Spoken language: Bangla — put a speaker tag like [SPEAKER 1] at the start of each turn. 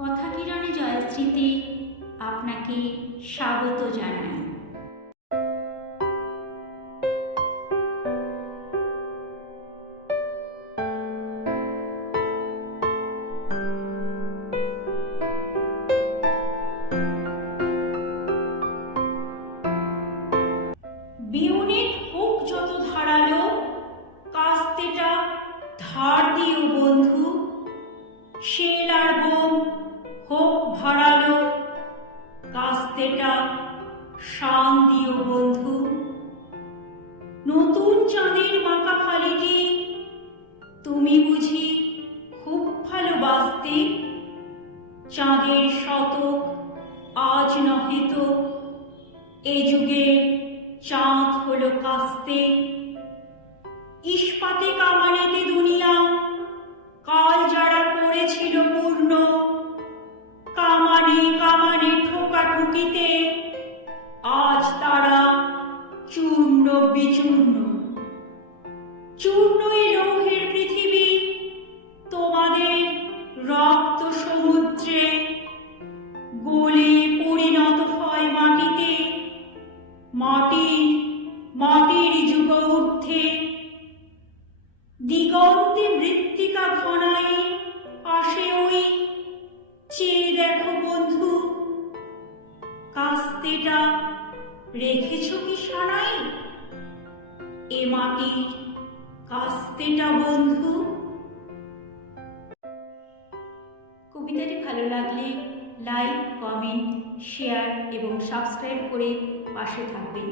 [SPEAKER 1] কথা কিরণে জয়শ্রীতে আপনাকে স্বাগত জানাই। বিউনিট হোক যত ধারালো, কাস্তেটা ধার দিও বন্ধু। শেলার বোম হোক ভরালো। কাস্তেটা শান দিও বন্ধু। নতুন চাঁদের বাঁকা ফালিটি তুমি বুঝি খুব ভালোবাসতে। চাঁদের শতক আজ নহিত এ যুগের চাঁদ হলো কাস্তে। ইস্পাতে ঠোকা আজ তারা চূর্ণ বিচূর্ণ। চূর্ণ এ লৌহের পৃথিবী, তোমাদের রক্ত সমুদ্রে গলে পরিণত হয় মাটিতে। মাটির মাটির যুগ ঊর্ধ্বে দিগন্তে মৃত্তিকা ঘনায় কাস্তেটা রেখেছ কি সারাই? এ মাটির কাস্তেটা বন্ধু। কবিতাটি ভালো লাগলে লাইক, কমেন্ট, শেয়ার এবং সাবস্ক্রাইব করে পাশে থাকবেন।